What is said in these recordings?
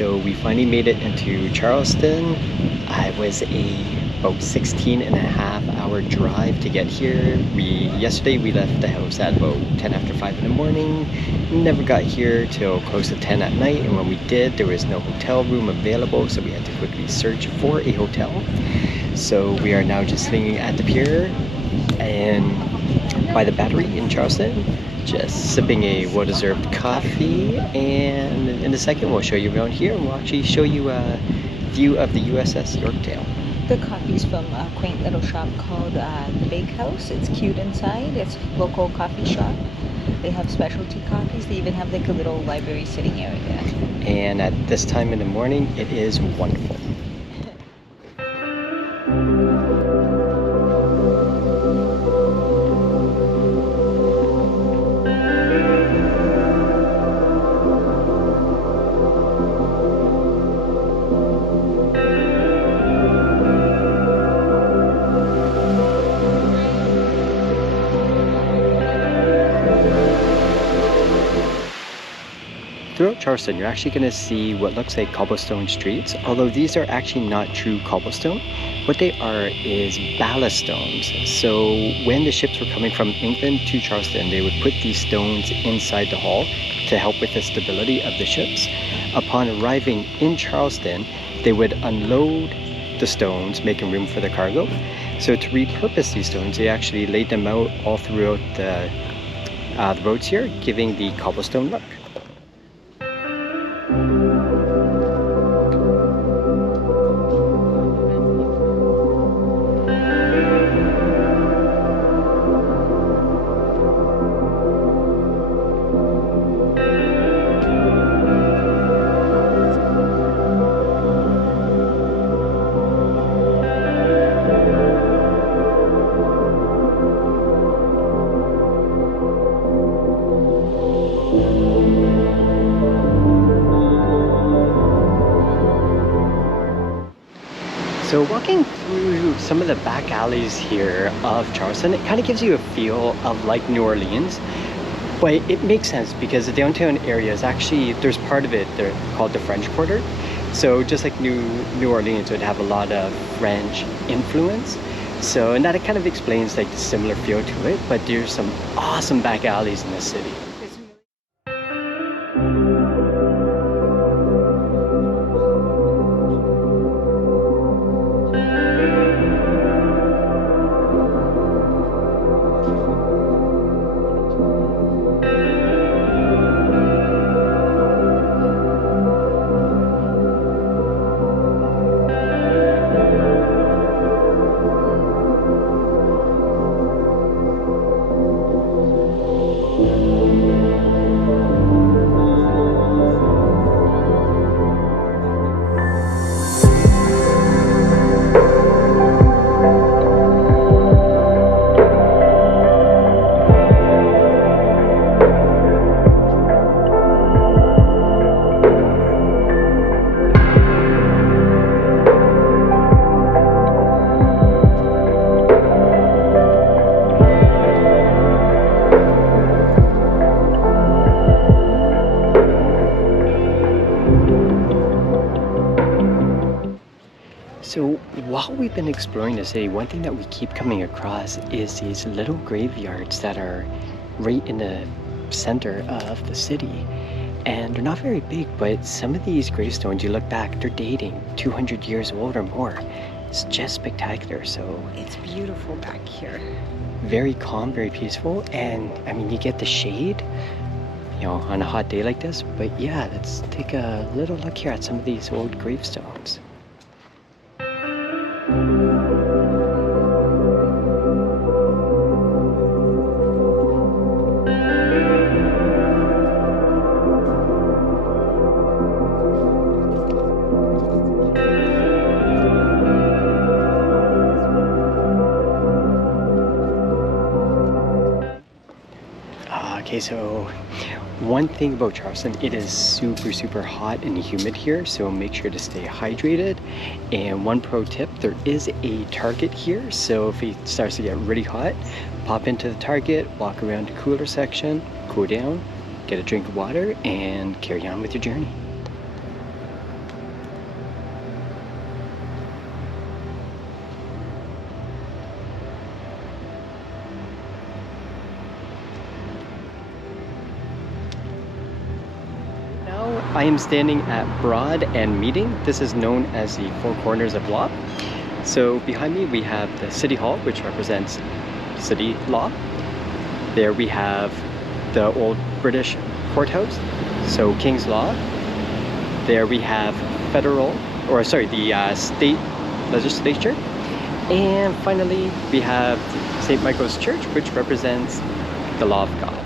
So we finally made it into Charleston. It was about 16 and a half hour drive to get here. Yesterday we left the house at about 10 after 5 in the morning. Never got here till close to 10 at night, and when we did, there was no hotel room available, so we had to quickly search for a hotel. So we are now just sitting at the pier and by the Battery in Charleston, just sipping a well-deserved coffee, and in a second we'll show you around here, and we'll actually show you a view of the USS Yorkdale. The coffee's from a quaint little shop called the Bakehouse. It's cute inside. It's a local coffee shop. They have specialty coffees. They even have like a little library sitting area. And at this time in the morning, it is wonderful. Throughout Charleston, you're actually going to see what looks like cobblestone streets, although these are actually not true cobblestone. What they are is ballast stones. So when the ships were coming from England to Charleston, they would put these stones inside the hull to help with the stability of the ships. Upon arriving in Charleston, they would unload the stones, making room for the cargo. So to repurpose these stones, they actually laid them out all throughout the roads here, giving the cobblestone look. So walking through some of the back alleys here of Charleston, it kind of gives you a feel of like New Orleans, but it makes sense because the downtown area is actually, there's part of it they're called the French Quarter. So just like New Orleans would have a lot of French influence. So, and that it kind of explains like the similar feel to it, but there's some awesome back alleys in the city. So while we've been exploring the city, one thing that we keep coming across is these little graveyards that are right in the center of the city. And they're not very big, but some of these gravestones, you look back, they're dating 200 years old or more. It's just spectacular. So It's beautiful back here. very calm, very peaceful, and I mean, you get the shade, you know, on a hot day like this. But yeah, let's take a little look here at some of these old gravestones. Okay, so one thing about Charleston, it is super hot and humid here, so make sure to stay hydrated. And one pro tip, there is a Target here, so if it starts to get really hot, pop into the Target, walk around the cooler section, cool down, get a drink of water, and carry on with your journey. I am standing at Broad and Meeting. This is known as the Four Corners of Law. So behind me we have the City Hall, which represents city law. There we have the old British courthouse, so King's Law. There we have the state legislature. And finally we have St. Michael's Church, which represents the law of God.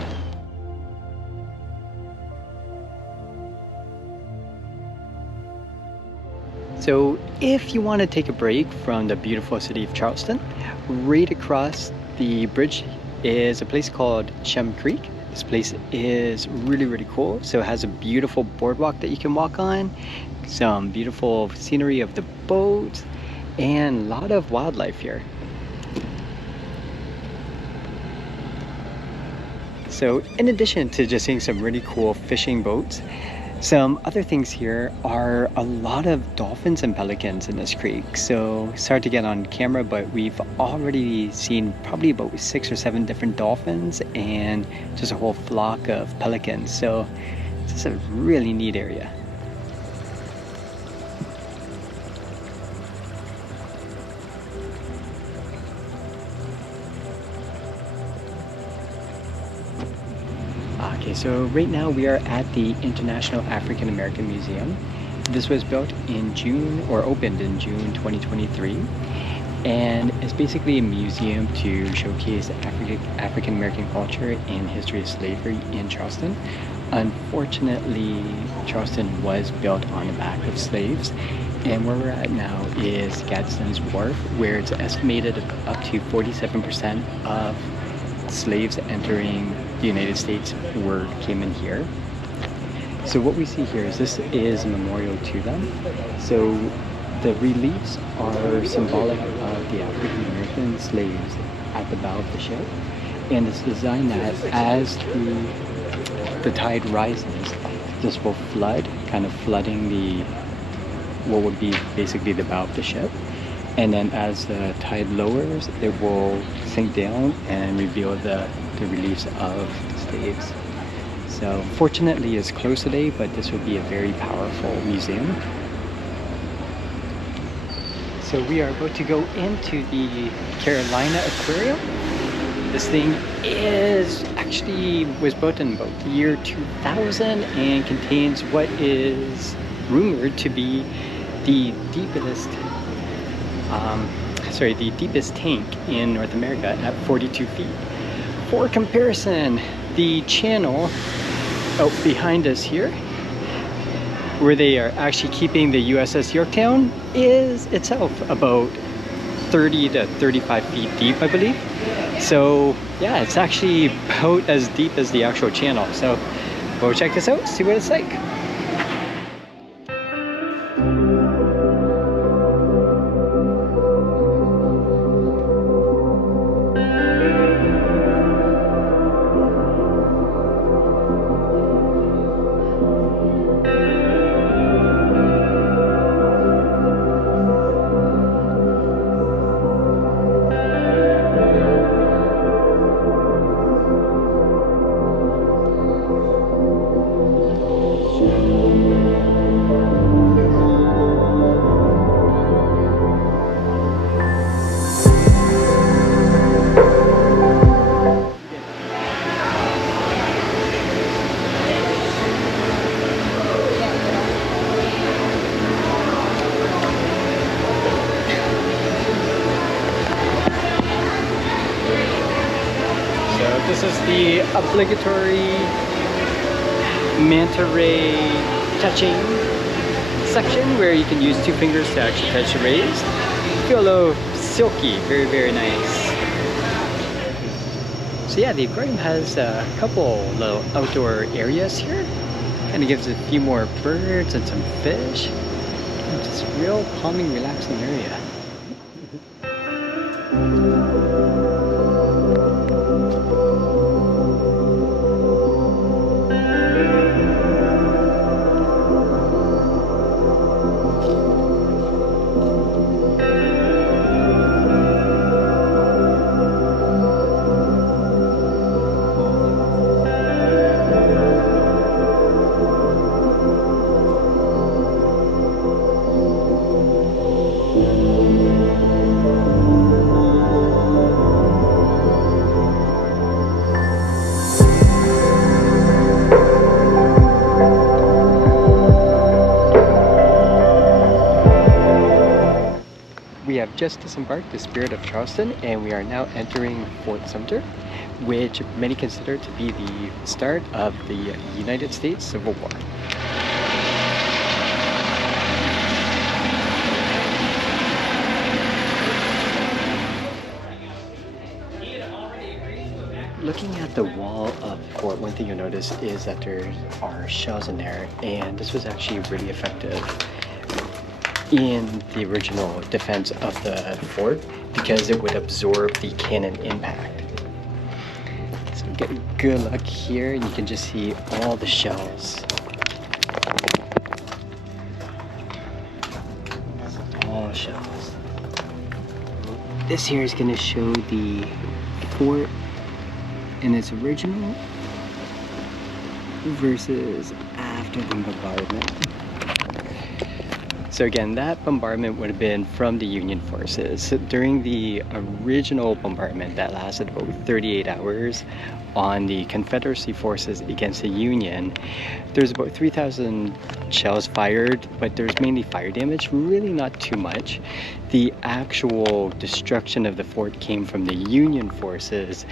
So if you want to take a break from the beautiful city of Charleston, right across the bridge is a place called Shem Creek. This place is really, really cool. So it has a beautiful boardwalk that you can walk on, some beautiful scenery of the boats, and a lot of wildlife here. So in addition to just seeing some really cool fishing boats, some other things here are a lot of dolphins and pelicans in this creek. So it's hard to get on camera, but we've already seen probably about 6 or 7 different dolphins and just a whole flock of pelicans. So this is a really neat area. Okay, so right now we are at the International African American Museum. This was built in June, or opened in June 2023, and it's basically a museum to showcase African American culture and history of slavery in Charleston. Unfortunately, Charleston was built on the back of slaves, and where we're at now is Gadsden's Wharf, where it's estimated up to 47% of slaves entering the United States came in here. So what we see here is this is a memorial to them. So the reliefs are symbolic of the African American slaves at the bow of the ship, and it's designed that as the tide rises, this will flood, kind of flooding what would be basically the bow of the ship. And then as the tide lowers, it will sink down and reveal the reliefs of the slaves. So fortunately it's closed today, but this would be a very powerful museum. So we are about to go into the Carolina Aquarium. This thing was built in about the year 2000 and contains what is rumored to be the deepest tank in North America at 42 feet. For comparison, the channel out behind us here, where they are actually keeping the USS Yorktown, is itself about 30 to 35 feet deep, I believe. So yeah, it's actually about as deep as the actual channel. So go check this out, see what it's like. This is the obligatory manta ray touching section where you can use 2 fingers to actually touch the rays. Feel a little silky, very, very nice. So yeah, the aquarium has a couple little outdoor areas here. Kind of gives a few more birds and some fish. Just a real calming, relaxing area. We have just disembarked the Spirit of Charleston, and we are now entering Fort Sumter, which many consider to be the start of the United States Civil War. Looking at the wall of the fort, one thing you'll notice is that there are shells in there, and this was actually really effective in the original defense of the fort because it would absorb the cannon impact. So get a good look here, and you can just see all the shells. All shells. This here is going to show the fort in its original versus after the bombardment. So again, that bombardment would have been from the Union forces. So during the original bombardment that lasted about 38 hours on the Confederacy forces against the Union, there's about 3,000 shells fired, but there's mainly fire damage, really not too much. The actual destruction of the fort came from the Union forces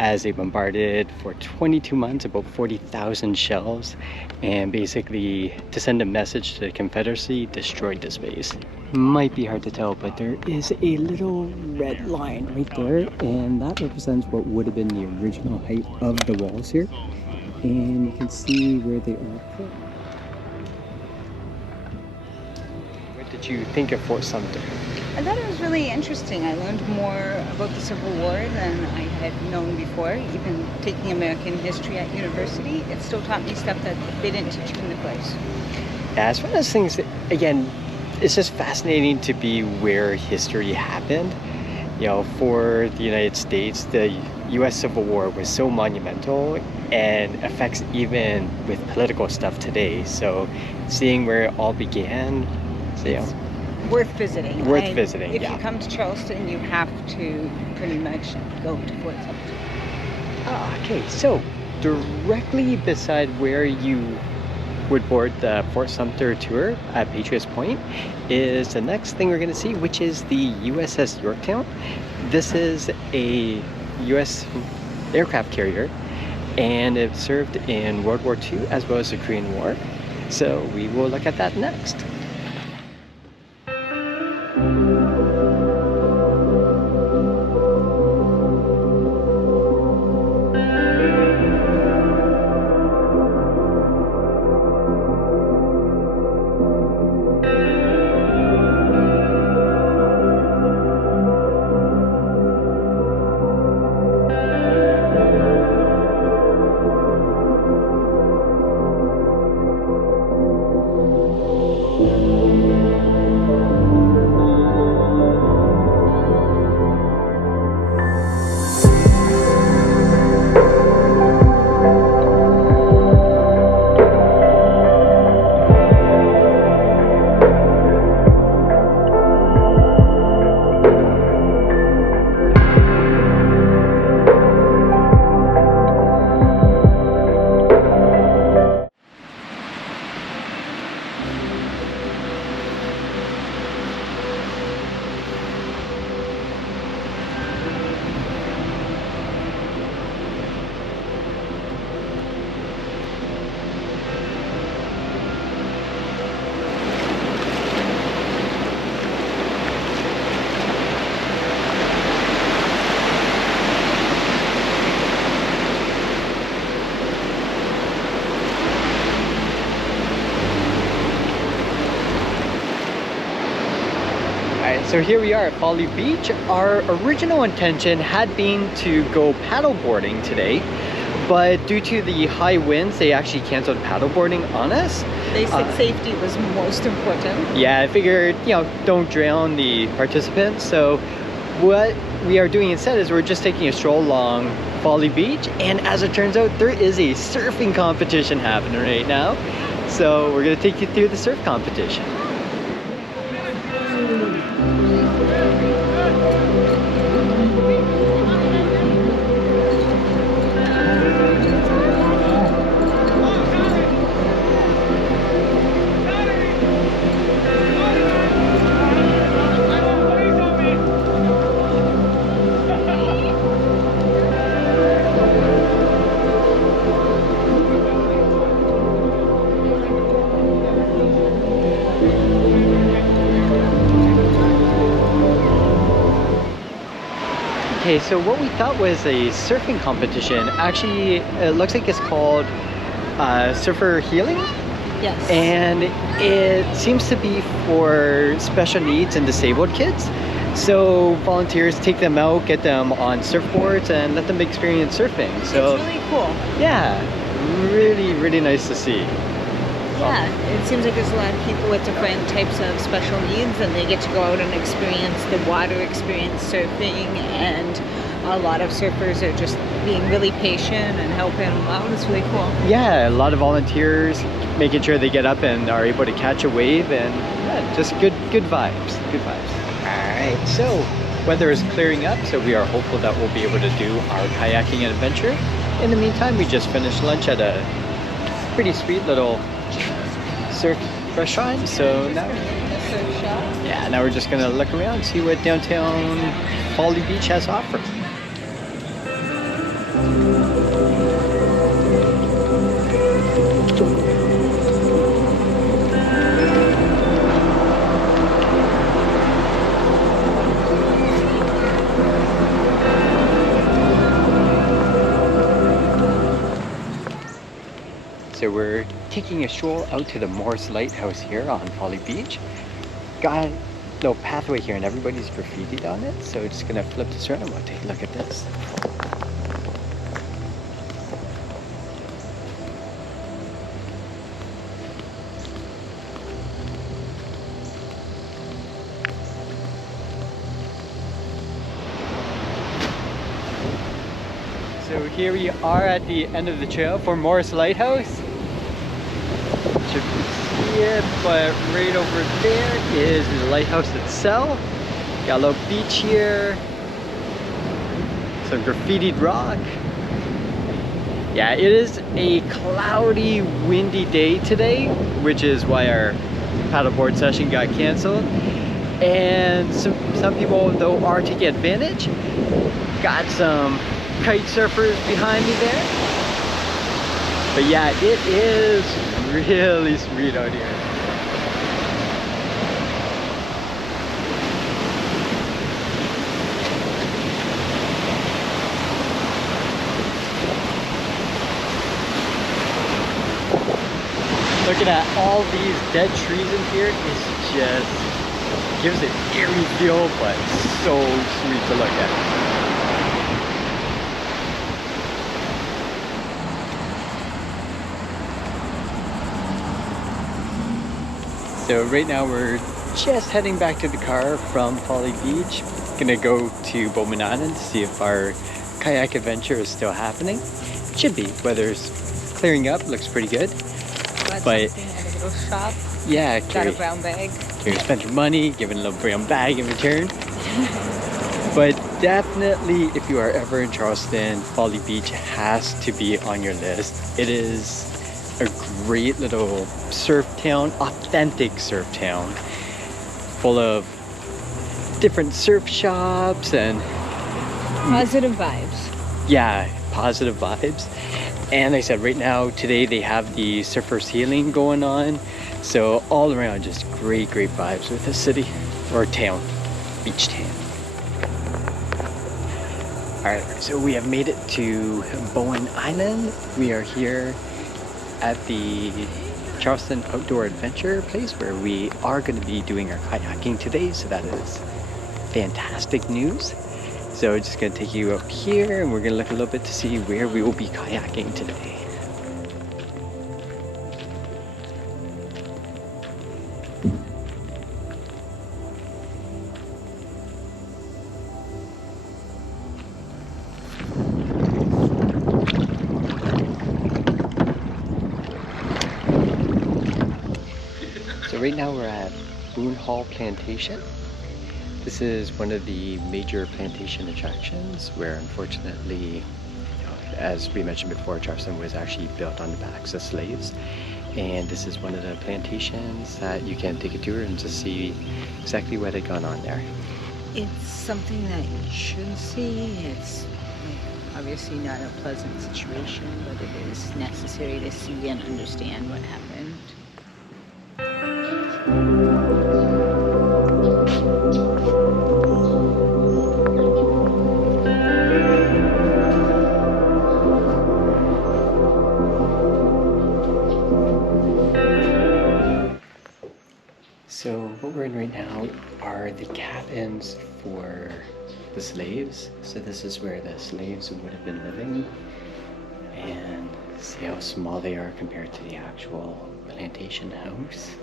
as they bombarded for 22 months, about 40,000 shells, and basically to send a message to the Confederacy, destroyed this base. Might be hard to tell, but there is a little red line right there, and that represents what would have been the original height of the walls here, and you can see where they are from. What did you think of Fort Sumter? I thought it was really interesting. I learned more about the Civil War than I had known before. Even taking American history at university, it still taught me stuff that they didn't teach you in the place. Yeah, it's one of those things that, again, it's just fascinating to be where history happened. You know, for the United States, the U.S. Civil War was so monumental and affects even with political stuff today. So seeing where it all began, so, you know, worth visiting. Visiting, if yeah. you come to Charleston, you have to pretty much go to Fort Sumter. Okay, so directly beside where you would board the Fort Sumter tour at Patriots Point is the next thing we're going to see, which is the USS Yorktown. This is a U.S. aircraft carrier, and it served in World War II as well as the Korean War. So we will look at that next. So here we are at Folly Beach. Our original intention had been to go paddleboarding today, but due to the high winds, they actually canceled paddleboarding on us. They said safety was most important. Yeah, I figured, you know, don't drown the participants. So what we are doing instead is we're just taking a stroll along Folly Beach, and as it turns out, there is a surfing competition happening right now. So we're gonna take you through the surf competition. Okay, so what we thought was a surfing competition, actually it looks like it's called Surfer Healing. Yes. And it seems to be for special needs and disabled kids. So volunteers take them out, get them on surfboards, and let them experience surfing. So it's really cool. yeah, really nice to see. Yeah, it seems like there's a lot of people with different types of special needs, and they get to go out and experience the water, experience surfing, and a lot of surfers are just being really patient and helping them out. It's really cool. Yeah, a lot of volunteers making sure they get up and are able to catch a wave, and yeah, just good vibes. Good vibes. All right, so weather is clearing up, so we are hopeful that we'll be able to do our kayaking adventure. In the meantime, we just finished lunch at a pretty sweet little surf restaurant. So now, yeah, now we're just gonna look around, see what downtown Folly Beach has to offer. So we're taking a stroll out to the Morse Lighthouse here on Folly Beach. Got a little pathway here and everybody's graffitied on it. So just gonna flip this around and we'll take a look at this. So here we are at the end of the trail for Morse Lighthouse. You can see it, but right over there is the lighthouse itself. Got a little beach here, some graffitied rock. Yeah, it is a cloudy, windy day today, which is why our paddleboard session got canceled. And some people, though, are taking advantage. Got some kite surfers behind me there. But yeah, it is really sweet out here. Looking at all these dead trees in here is just gives it eerie feel, but so sweet to look at. So right now we're just heading back to the car from Folly Beach. Gonna go to Bowman Island to see if our kayak adventure is still happening. It should be. Weather's clearing up, looks pretty good. Got But something at a little shop. Yeah, Got a brown bag. Carrie spent her money, given a little brown bag in return. But definitely, if you are ever in Charleston, Folly Beach has to be on your list. It is a great little surf town, authentic surf town, full of different surf shops and Positive vibes. yeah, positive vibes. And like I said, right now, today they have the Surfers Healing going on. So all around, just great vibes with the city or town, beach town. All right, so we have made it to Bowen Island. We are here at the Charleston Outdoor Adventure place where we are going to be doing our kayaking today. So that is fantastic news. So just going to take you up here and we're going to look a little bit to see where we will be kayaking today. So right now we're at Boone Hall Plantation. This is one of the major plantation attractions where unfortunately, as we mentioned before, Charleston was actually built on the backs of slaves. And this is one of the plantations that you can take a tour and just see exactly what had gone on there. It's something that you should see. It's obviously not a pleasant situation, but it is necessary to see and understand what happened. the cabins for the slaves. So this is where the slaves would have been living. And see how small they are compared to the actual plantation house.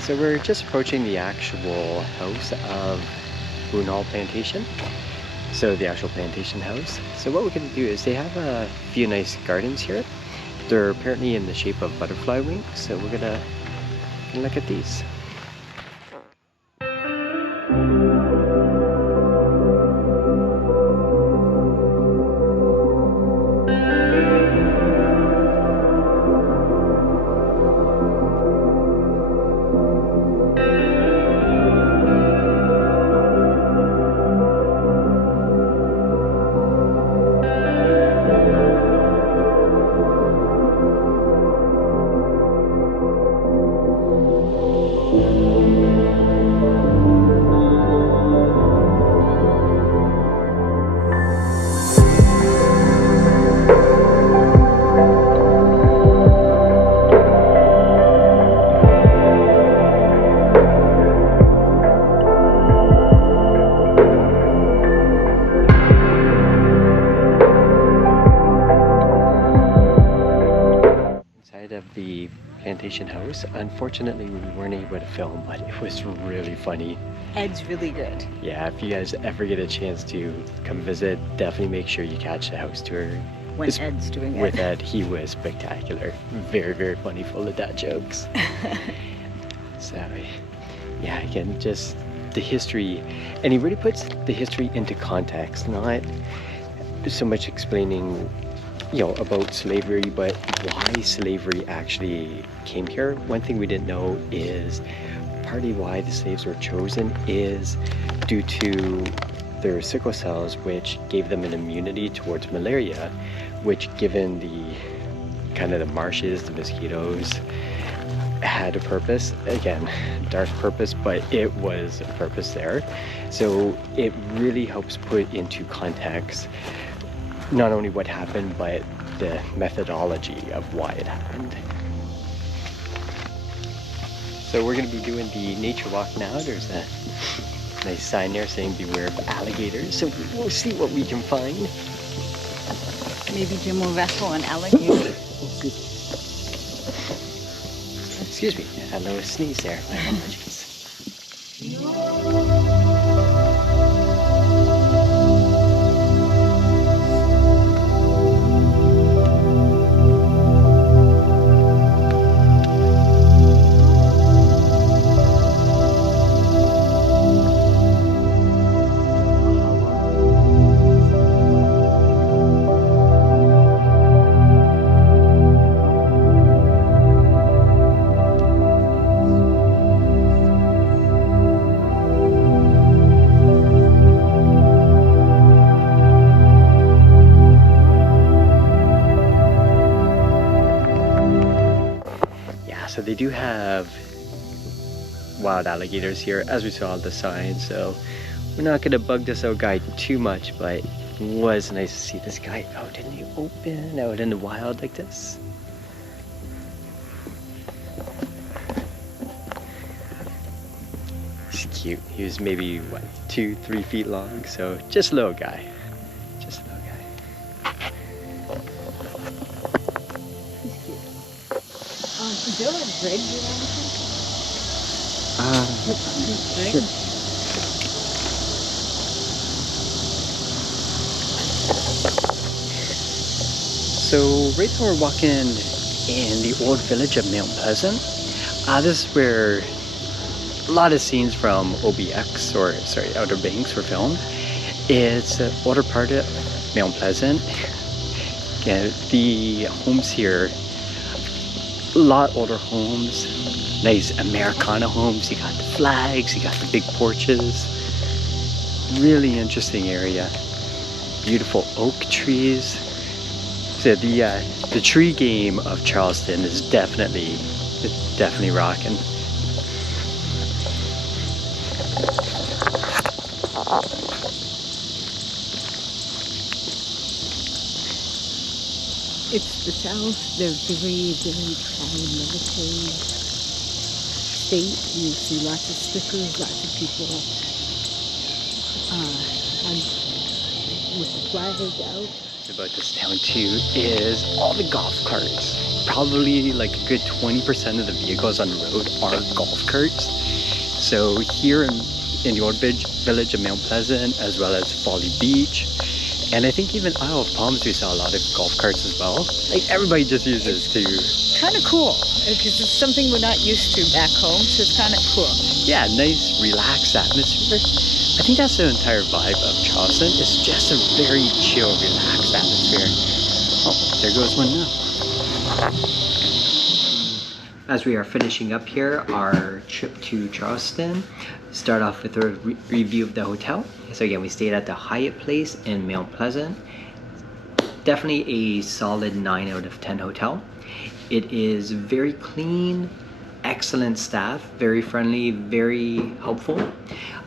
So we're just approaching the actual house of Bunal Plantation. So the actual plantation house. So what we're going to do is they have a few nice gardens here. They're apparently in the shape of butterfly wings. So we're gonna look at these. Of the plantation house. Unfortunately, we weren't able to film, but it was really funny. Ed's really good. Yeah, if you guys ever get a chance to come visit, definitely make sure you catch the house tour. When Ed's doing it. With Ed, he was spectacular. Very, very funny, full of dad jokes. So, yeah, again, just the history. And he really puts the history into context, not so much explaining about slavery, but why slavery actually came here. One thing we didn't know is partly why the slaves were chosen is due to their sickle cells, which gave them an immunity towards malaria, which given the kind of the marshes, the mosquitoes, had a purpose. Again, dark purpose, but it was a purpose there. So it really helps put into context not only what happened, but the methodology of why it happened. So we're going to be doing the nature walk now. There's a nice sign there saying beware of alligators. So we'll see what we can find. Maybe Jim will wrestle an alligator. Excuse me, I had a little sneeze there. My apologies. So they do have wild alligators here, as we saw on the sign, so we're not going to bug this out guy too much, but it was nice to see this guy out in the open, out in the wild like this. He's cute. He was maybe, what, 2-3 feet long, so just a little guy. Just a little guy. Is there a bridge around here? Sure. So right now we're walking in the old village of Mount Pleasant. This is where a lot of scenes from OBX, or sorry, Outer Banks were filmed. It's the older part of Mount Pleasant. Yeah, the homes here, a lot older homes, nice Americana homes. You got the flags, you got the big porches. Really interesting area. beautiful oak trees. So the tree game of Charleston is definitely rocking. It's the South. They're very, very proud military state. You see lots of stickers, lots of people with the flag out. About this town too is all the golf carts. Probably like a good 20% of the vehicles on the road are golf carts. So here in the old village of Mount Pleasant, as well as Folly Beach, and I think even Isle of Palms, we saw a lot of golf carts as well. Like everybody just uses to. Kind of cool, because it's something we're not used to back home, so it's kind of cool. Yeah, nice, relaxed atmosphere. I think that's the entire vibe of Charleston. It's just a very chill, relaxed atmosphere. Oh, there goes one now. As we are finishing up here, our trip to Charleston, start off with a review of the hotel. So again, we stayed at the Hyatt Place in Mount Pleasant. Definitely a solid 9 out of 10 hotel. It is very clean, excellent staff, very friendly, very helpful.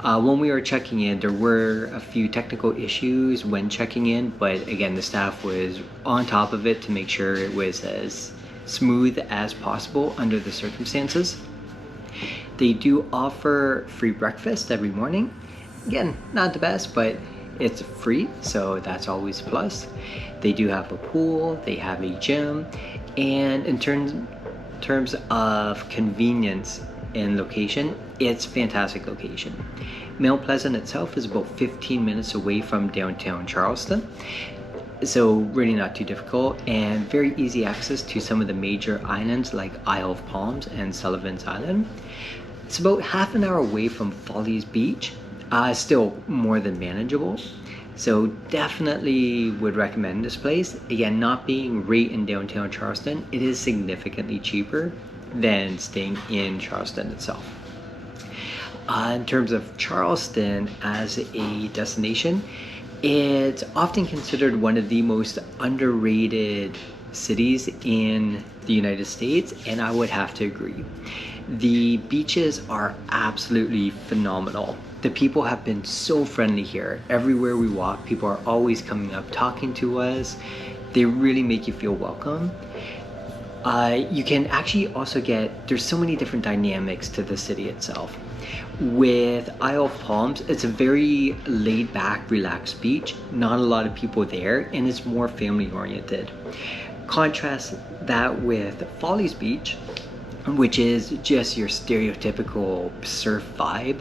When we were checking in, there were a few technical issues when checking in, but again, the staff was on top of it to make sure it was as smooth as possible under the circumstances. They do offer free breakfast every morning. Again, not the best, but it's free, so that's always a plus. They do have a pool, they have a gym, and in terms of convenience and location, it's fantastic location. Mount Pleasant itself is about 15 minutes away from downtown Charleston, so really not too difficult, and very easy access to some of the major islands like Isle of Palms and Sullivan's Island. It's about half an hour away from Follies Beach, still more than manageable. So definitely would recommend this place. Again, not being right in downtown Charleston, it is significantly cheaper than staying in Charleston itself. In terms of Charleston as a destination, it's often considered one of the most underrated cities in the United States, and I would have to agree. The beaches are absolutely phenomenal. The people have been so friendly here. Everywhere we walk, people are always coming up talking to us. They really make you feel welcome. You can actually also there's so many different dynamics to the city itself. With Isle of Palms, it's a very laid back, relaxed beach. Not a lot of people there, and it's more family oriented. Contrast that with Follies Beach, which is just your stereotypical surf vibe.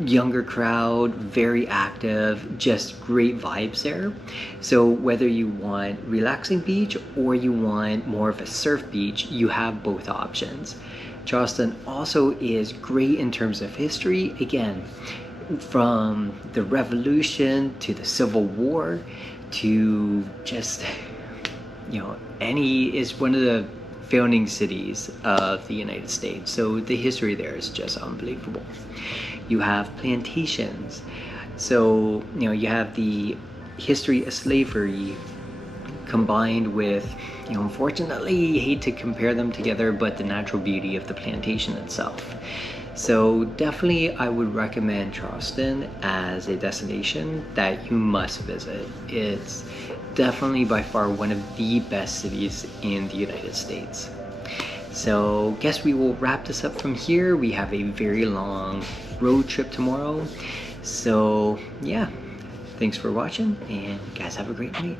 Younger crowd, very active, just great vibes there. So whether you want relaxing beach or you want more of a surf beach, you have both options. Charleston also is great in terms of history. Again, from the Revolution to the Civil War to just, is one of the founding cities of the United States. So the history there is just unbelievable. You have plantations. So, you have the history of slavery combined with, unfortunately, you hate to compare them together, but the natural beauty of the plantation itself. So definitely I would recommend Charleston as a destination that you must visit. It's definitely by far one of the best cities in the United States. So guess we will wrap this up from here. We have a very long road trip tomorrow. So yeah, thanks for watching, and guys have a great night.